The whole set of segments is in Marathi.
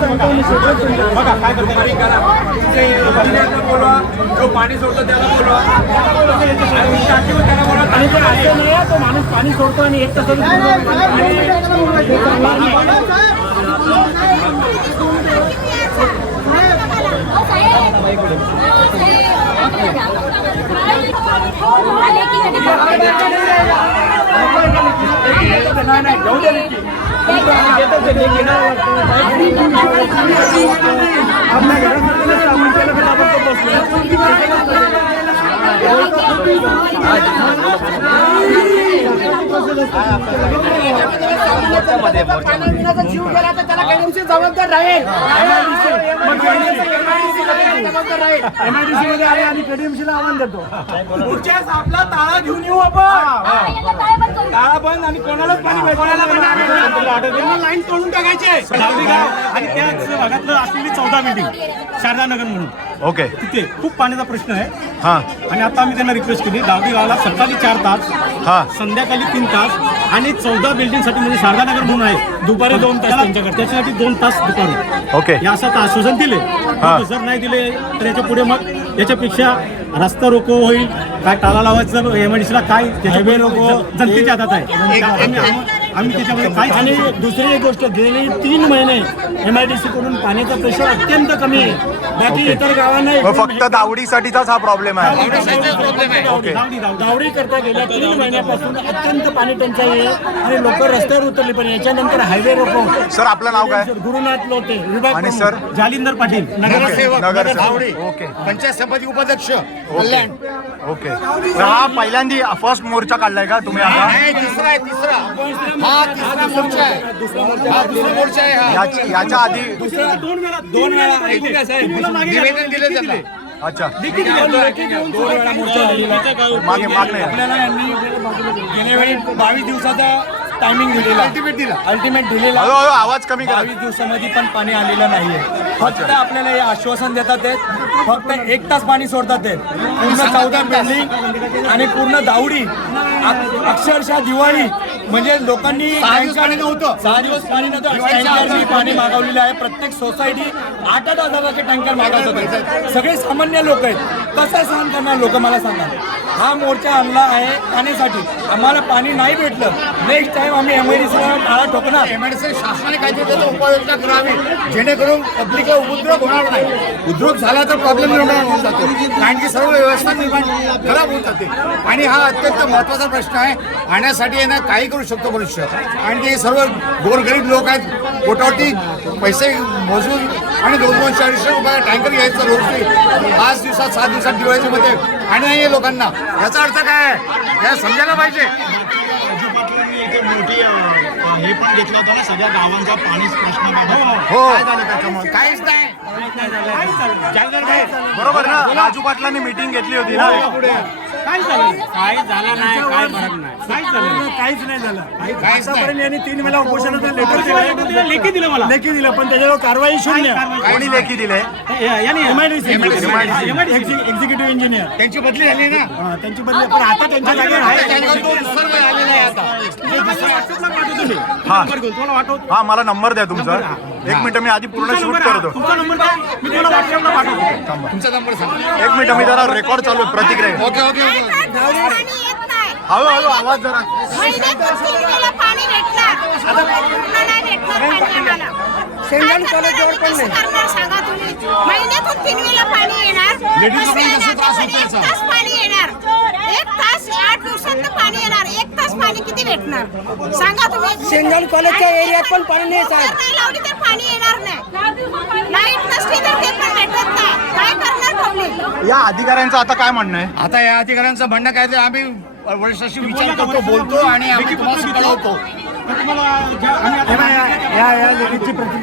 बघा काय करतो पाणी बोलवा जो पाणी सोडतो त्याला बोलवा आणि टाकीवर असं नाही आहे, तो माणूस पाणी सोडतो आणि एक तासात नाही जाऊ दे लेकी. येतच आहे, लेकी नाही आपल्या घरामध्ये सामान केलं का ताबडतोब जीव गेला तर त्याला KDMC जबाबदार राहील एमआयडीसी मध्ये आले आणि KDMC ला आव्हान देतो. पुढच्या आपला ताळा घेऊन येऊ आपण. ताळा बंद आणि कोणालाच पाणी भेटणार नाही. लाईन तोडून टाकायचे. गाव आणि त्याच भागातलं असलेली चौदा बिल्डिंग शारदा नगर म्हणून. ओके. तिथे खूप पाण्याचा प्रश्न आहे. हा. आणि आता आम्ही त्यांना रिक्वेस्ट केली दावडी गावाला सकाळी चार तास हा. संध्याकाळी तीन तास आणि चौदा बिल्डिंगसाठी म्हणजे शारदा नगर म्हणून आहे. दुपारी दोन तास त्यांच्याकडे. त्याच्यासाठी दोन तास दुपारी. ओके. या असं आश्वासन दिले. हा. जर नाही दिले तर याच्यापुढे मग याच्यापेक्षा रस्ता रोको होईल. काय टाळा लावायचं एमआयडीसीला काय हायवे रोको. जनतेच्या हातात आहे. आम्ही- आम्ही- आम्ही त्याच्यामध्ये काय आणि दुसरी एक गोष्ट गेली तीन महिने एमआयडीसी कडून पाण्याचा प्रेशर अत्यंत कमी आहे. बाकी इतर गावांना मग फक्त दावडीसाठीचाच हा प्रॉब्लेम आहे. ओके दावडी दावडी. करता गेल्या तीन महिन्यापासून अत्यंत पाणी टंचाई आहे आणि लोक रस्त्यावर उतरली पण याच्यानंतर हायवे रोको. सर आपलं नाव काय? गुरुनाथ लोटे विभाग आणि प्रमुख, सर? जालिंदर पाटील नगरसेवक. नगरसेवक. ओके पंचायत समिती उपाध्यक्ष ओके ओके तर हा पहिल्यांदा फर्स्ट मोर्चा काढलाय का तुम्ही आता? नाही तिसरा आहे तिसरा. हा तिसरा मोर्चा आहे. हा दुसरा मोर्चा आहे हा. याच्या याच्या आधी दोन वेळा दोन वेळा निवेदन दिले त्यांना. अच्छा. लेखी देऊन दोन वेळा मोर्चा झालेला आहे. मागे माग नाही आपल्याला यांनी गेल्या वेळी बावीस दिवसाचा टायमिंग दिलेला. अल्टिमेट दिला. अल्टिमेट दिलेला. हळूहळू आवाज कमी करा. बावीस दिवसामध्ये पण पाणी आलेलं नाहीये. फक्त आपल्याला हे आश्वासन देतात आहेत फक्त एक तास पाणी सोडतात आहेत पूर्ण चौदा बिल्डिंग आणि पूर्ण दावडी. अ- अक्षरशः दिवाळी. म्हणजे लोकांनी सहा दिवस पाणी नव्हतं. सहा दिवस पाणी नव्हतं. टँकरनी पाणी मागवलेलं आहे. प्रत्येक सोसायटी आठ आठ हजाराचे टँकर मागवत होते सगळे सामान्य लोक आहेत. कसं सहन करणार लोक मला सांगा. हा मोर्चा आणला आहे पाण्यासाठी. आम्हाला पाणी नाही भेटलं. नेक्स्ट टाइम आम्ही एमआयडीसीला टाळा ठोकणार. एमआयडीसी शासनाने काहीतरी त्याची उपाययोजना करावी. जेणेकरून पब्लिकला उपद्रव होणार नाही. उद्योग झाला तर प्रॉब्लेम निर्माण होऊन जातो. कारण की सर्व व्यवस्था निर्माण खराब होऊन जाते. आणि हा अत्यंत महत्त्वाचा प्रश्न आहे. आणण्यासाठी आहे ना काही करू शकतो मनुष्य. आणि ते सर्व गोरगरीब लोक आहेत. पोटावरती पैसे मोजून आणि दोन दोनशे अडीचशे रुपयाला टँकर घ्यायचं रोजची. पाच दिवसात सात दिवसात दिवाळीच्या मध्ये. आणि नाही आहे लोकांना. याचा अर्थ काय आहे? या समजायला पाहिजे. हे पण घेतलं होतं ना सगळ्या गावांचा पाणी प्रश्न हो. काय झालं त्याच्यामुळे काहीच नाही. बरोबर ना? राजू पाटलांनी मीटिंग घेतली होती ना? काय झालं? काय झालं नाही काय फरक नाही. काहीच झालं नाही. काहीच नाही झालं. काहीच नाही. आतापर्यंत यांनी तीन वेळा उपोषणाचं लेटर दिलं. लेखी दिलं मला. लेखी दिलं पण त्याच्यावर कारवाई शून्य. कोणी लेखी दिले यांनी. एक्झिक्युटिव्ह इंजिनियर त्यांची बदली झाली ना? त्यांची बदली पण आता त्यांच्या जागेवर आहे. सर्व आलेला हा. हा. मला नंबर द्या तुमचा. एक मिनिट मी आधी पूर्ण शूट करतो. तुमचा नंबर द्या. मी तुम्हाला व्हॉट्सअपला पाठवतो. तुमचा नंबर सांगा. एक मिनिट मी जरा रेकॉर्ड चालू आहे प्रतिक्रिया. Okay okay okay. हळूहळू आवाज जरा. पाणी महिन्यातून तीन वेळा येणार. पाणी एक तास आठ दिवसात पाणी पाणी किती भेटणार? सांगा तुम्ही. शेंगदाणे कॉलेजच्या एरियात पण पाणी नाही, साहेब. नाही लावली तर पाणी येणार नाही. लाइट नसली तर ते पण भेटत नाही. काय करणार पब्लिक या अधिकाऱ्यांचं आता काय म्हणणं आहे? आता या अधिकाऱ्यांचं म्हणणं काय ते आम्ही वरिष्ठाशी विचार करतो बोलतो आणि आम्ही तुम्हाला कळवतो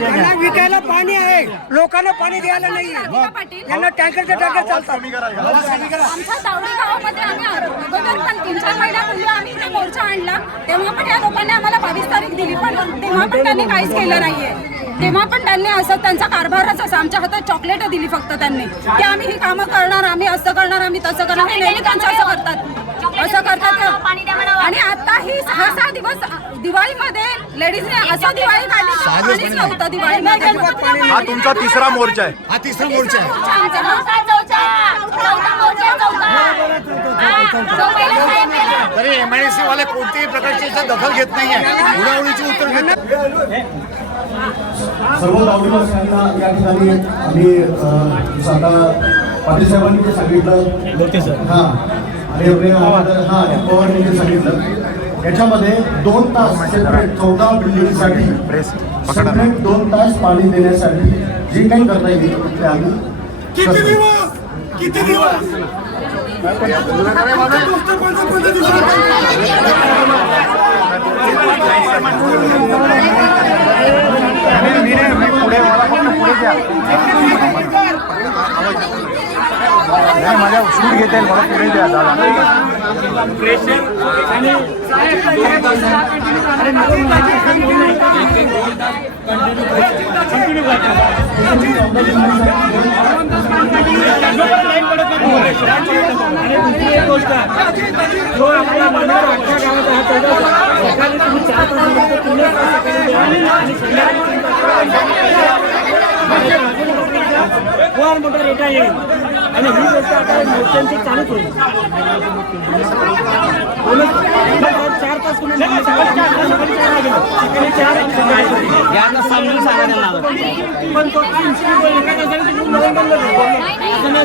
यांना विकायला पाणी आहे. लोकांना पाणी द्यायला नाही यांना टँकरचे टँकर चालतात. आमच्या तावडी गावामध्ये आम्ही अगोदर पण तीन चार महिन्यापूर्वी आम्ही इथे मोर्चा आणला. तेव्हा पण या लोकांनी आम्हाला बावीस तारीख दिली पण तेव्हा पण त्यांनी काहीच केलं नाहीये. तेव्हा पण त्यांनी असं त्यांचा कारभारच असा आमच्या हातात चॉकलेट दिली फक्त त्यांनी. की आम्ही ही कामं करणार आम्ही असं करणार आम्ही तसं करणार. हे नेहमी त्यांचं असं करतात. असं करतात आणि आता ही सहा सहा दिवस दिवाळीमध्ये लेडीजने असं दिवाळी काढली का पाणीच नव्हतं दिवाळीमध्ये हा तुमचा तिसरा मोर्चा आहे. हा तिसरा मोर्चा आहे. तरी एमआयडीसी वाले कोणत्याही प्रकारची दखल घेत नाहीये. उडावडीची उत्तर घेत. सर्व दावडीवासियांना या ठिकाणी आम्ही आता पाटील साहेबांनी जे सांगितलं. हां. आणि हां पवारने सांगितलं. याच्यामध्ये दोन तास सेपरेट चौदा बिल्डिंगसाठी सेपरेट दोन तास पाणी देण्यासाठी जे काही करता येईल ते आम्ही. पुढे नाही माझ्या शूट घेता येईल मला पुढे द्या दादा आणि दुसरी एक गोष्ट जो आपला मानव अख्ख्या गावात राहतो सकाळी तुम्ही चार तासानंतर पुणे आणि संध्याकाळी वर मोठा रेटा येईल. आणि ही गोष्ट आता मोर्चांची चालूच होईल. चार तास तुम्ही. पण तो एका तासाने तुम्ही नवीन बंद करतो. असं नाही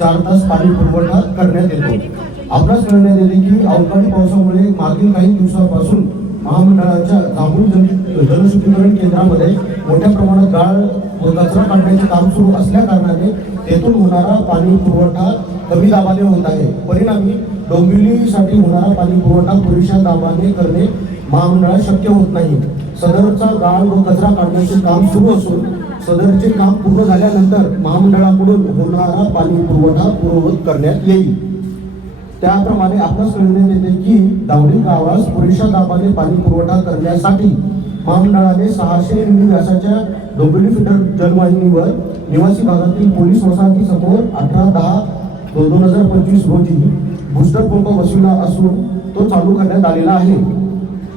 चार तास पाणी पुरवठा करण्यात येतो. आपणास कळण्यात येते की अवकाळी पावसामुळे मागील काही दिवसापासून महामंडळाच्या जांभूळ जल जलशुद्धीकरण केंद्रामध्ये मोठ्या प्रमाणात गाळ व कचरा काढण्याचे काम सुरू असल्या कारणाने तेथून होणारा पाणी पुरवठा कमी दाबाने होत आहे. परिणामी डोंबिवलीसाठी होणारा पाणी पुरवठा पुरेशा दाबाने करणे महामंडळात शक्य होत नाही. सदरचा गाळ व कचरा काढण्याचे काम सुरू असून सदरचे काम पूर्ण झाल्यानंतर महामंडळाकडून होणारा पाणी पुरवठा पूर्ववत करण्यात येईल. त्याप्रमाणे आपणास कळण्यात येते की दावडी गावास पुरेशा दाबाने पाणी पुरवठा करण्यासाठी महामंडळाने सहाशे एम व्यासाच्या डोंबिवली फिटर जलवाहिनीवर निवासी भागातील पोलीस वसाहती समोर अठरा दहा दोन हजार पंचवीस रोजी बूस्टर पंप बसविला असून तो चालू करण्यात आलेला आहे.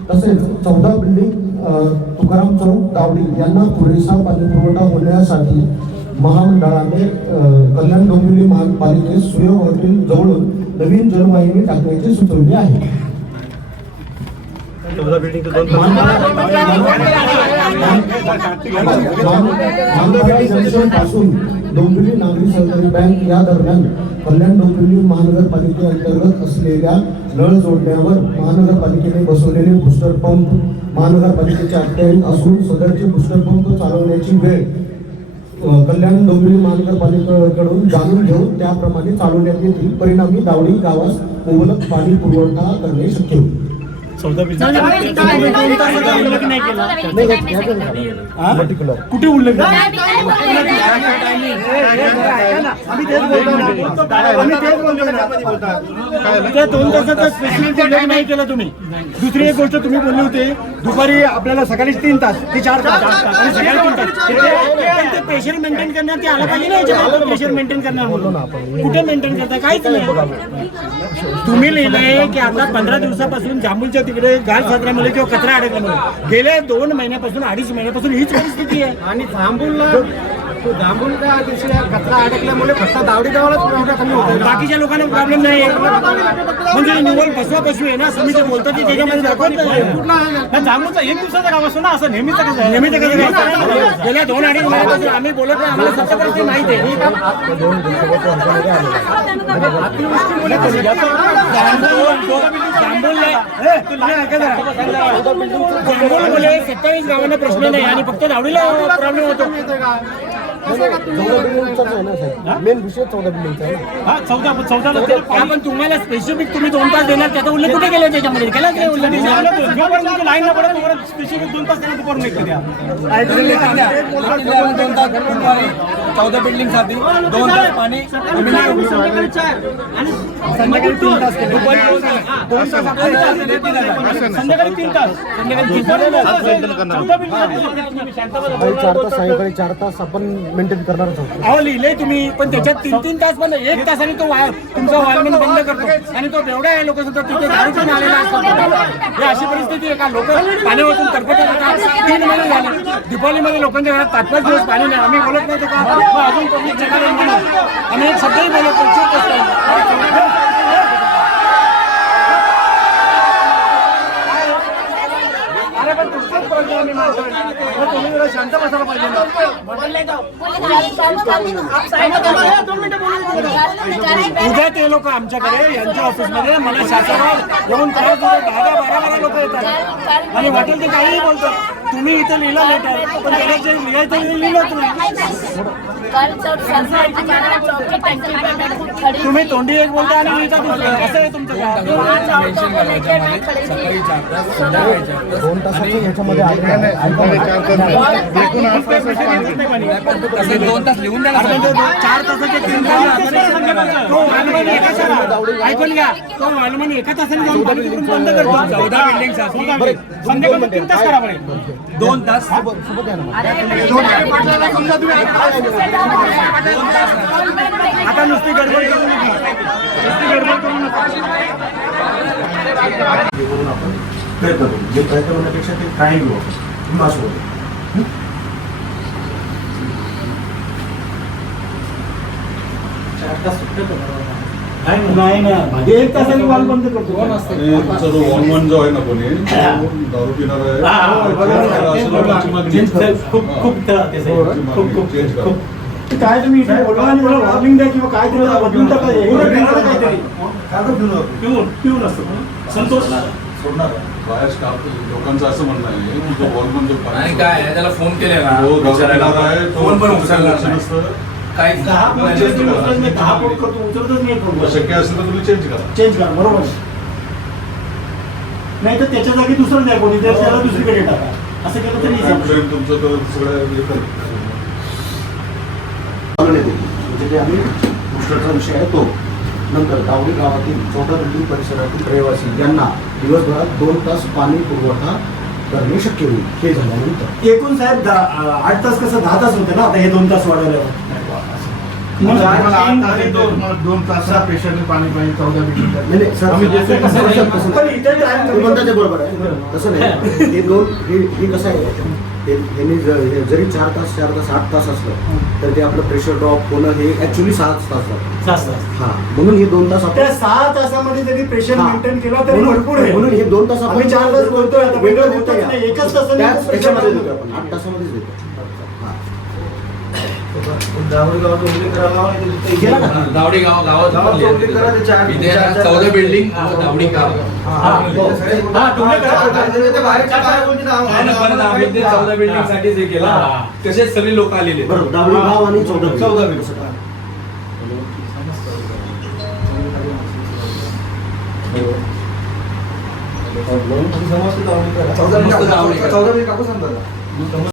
तसेच चौदा बिल्डिंग तुकाराम चौक गावडी यांना पुरेसा पाणी पुरवठा होण्यासाठी महामंडळाने कल्याण डोंबिवली महापालिकेस सुयोग हॉटेल जवळून नवीन जलवाहिनी टाकण्याचे सुचवले आहे. पासून डोंबिवली नागरी सहकारी बँक या दरम्यान कल्याण डोंबिवली महानगरपालिकेअंतर्गत असलेल्या नळ जोडण्यावर महानगरपालिकेने बसवलेले बूस्टर पंप महानगरपालिकेचे अखत्यारीत असून सदरचे बूस्टर पंप चालवण्याची वेळ कल्याण डोंबिवली महानगरपालिकेकडून जाणून घेऊन त्याप्रमाणे चालवण्यात येतील. परिणामी दावडी गावास मुबलक पाणी पुरवठा करणे शक्य होईल. चौदा पर्टिक्युलर कुठे उल्लेख. त्या दोन तासाचा स्पेसिफिक उल्लेख नाही केला तुम्ही दुसरी एक गोष्ट तुम्ही बोलले होते दुपारी आपल्याला सकाळी तीन तास ते चार तास आणि सकाळी तीन तास ते- प्रेशर मेंटेन करण्यात ते आलं पाहिजे ना प्रेशर मेंटेन करणार म्हणून कुठे मेंटेन करता काहीच नाही तुम्ही लिहिलंय की आता पंधरा दिवसापासून जांभूलच्या तिकडे गाल साजऱ्यामध्ये किंवा कचरा अडकल्यामुळे. गेल्या दोन महिन्यापासून अडीच महिन्यापासून हीच परिस्थिती आहे. आणि जांभूलला जांभूळच्या दिवशी कचरा अडकल्यामुळे फक्त दावडी गावालाच पुरवठा कमी होतो बाकीच्या लोकांना प्रॉब्लेम नाही. म्हणजे निवड बसवी आहे ना? समिती बोलतात की त्याच्यामध्ये दाखवत नाही जांभूळचा एक दिवसाचा काम असतो ना असं नेहमीच कसं नेहमीच कसं? गेल्या दोन अडीच महिन्यापासून आम्ही बोलत नाही आम्हाला सत्य माहिती आहे. सत्तावीस गावांना प्रश्न नाही आणि फक्त दावडीला प्रॉब्लेम होतो. मेन विषय चौदा बिल्डिंगचा आहे चौदा चौदाला चौदा आपण तुम्हाला स्पेसिफिक तुम्ही दोन तास देणार त्याचा उल्लेख कुठे केला त्याच्यामध्ये केला नाही उल्लेख लाईन पडत स्पेसिफिक दोन तास त्यांना करून नाही दोन तास चौदा बिल्डिंगसाठी दोन तास पाणी आम्ही नाही संध्याकाळी तीन तास केले. दोन तास. आपण संध्याकाळी तीन तास. संध्याकाळी तीन तास. चौदा बिल चार तास. सायंकाळी चार तास आपण मेंटेन करणारच आहोत. अहो लिहिले तुम्ही. पण त्याच्यात तीन तीन तास पण एक तासाने तो वाय तुमचा वायरमॅन बंद करतो. आणि तो एवढा लोक सुद्धा तिथे दारू पण आलेला असतो ही अशी परिस्थिती आहे का? लोक पाणी वाचून तरफट होतात तीन महिने झाले. दीपावलीमध्ये लोकांच्या घरात पाच पाच दिवस पाणी नाही. आम्ही बोलत नव्हतो का? मग अजून पब्लिक जगाला म्हणून आम्ही एक शब्दही बोलत नाही चूप असतो शांत बसायला पाहिजे उद्या ते लोक आमच्याकडे यांच्या ऑफिसमध्ये मला शासनावर येऊन त्रास देतात दहा दहा बारा बारा लोक येतात. आणि वाटेल ते काहीही बोलतात. तुम्ही इथं लिहिलं लेटर पण त्याला जे लिहायचं लिहिलं तुम्ही. तुम्ही तोंडी एक बोलता आणि दुसरं? असं आहे तुमचं दोन तास लिहून चार तासाचे तीन तास तो एका ऐकून घ्या. तो वालमन एका तासाने जाऊन तिकडून बंद करतो. चौदा बिल्डिंग संध्याकाळी तीन तास करा म्हणे दोन तास. आता नुसती गडबड करू नका नुसती गडबड करू नका आपण प्रयत्न करू? जे प्रयत्न करण्यापेक्षा ते काय घेऊ आपण? होतो. नाही ना एक तासाने वाल बंद करतो आणि तुमचा जो वॉलमन जो आहे ना कोणी दारू पिणार आहे. हा, खूप खूप. खूप खूप चेंज करा खूप. काय तुम्ही बोलवा आणि मला वॉर्निंग द्या किंवा काय बदलून हे. हे काहीतरी. आपण पिऊन पिऊन असतो. संतोष? सोडणार आहे. बाहेर स्टाफ लोकांचं असं म्हणणं आहे की जो वॉलमन जो आणि काय आहे, त्याला फोन तो विचारायला आहे. तो फोन पण नाही. नसतं. काय दहा चेंज उचलत नाही दहा करतो उचलतच नाही फोन शक्य असेल तर तुम्ही चेंज करा. चेंज करा बरोबर नाही तर त्याच्या जागी दुसरं द्या कोणी तर त्याला दुसरीकडे टाका. असं केलं तरी चालेल. तुमचं तर सगळं हे करा. चालू आम्ही पुस्तकाचा विषय आहे तो. नंतर दावडी गावातील चौदा बिल्डिंग परिसरातील रहिवासी यांना दिवसभरात दोन तास पाणी पुरवठा करणे शक्य होईल. हे झाल्यानंतर. एकूण साहेब दहा- आठ तास कसं दहा तास होते ना आता हे दोन तास वाढवल्यावर? दोन पाणी पाहिजे चौदा मिनिटात तसं- पण बरोबर आहे. तसं नाही. हे दोन हे कसं आहे? जरी चार तास चार तास आठ तास असलं तर ते आपलं प्रेशर ड्रॉप होणं हे ऍक्च्युली सहा तास लागतं तास तास. हा. म्हणून हे दोन तास आपण सहा तासामध्ये जरी प्रेशर. मेंटेन केला तरी भरपूर आहे. म्हणून हे दोन तास आपण चार तास बोलतोय एकाच. आपण. आठ तासामध्येच देतो. गेला का? दावडी गाव गावात इथे ना चौदा बिल्डिंग दावडी गाव. हा, तुम्ही करा. नाही ना, पण आम्ही ते चौदा बिल्डिंग साठीच हे केलं. तसेच सगळे लोक आलेले. बरोबर. दावडी गाव आणि चौदा चौदा कसं काय? मस्त दावडी करा.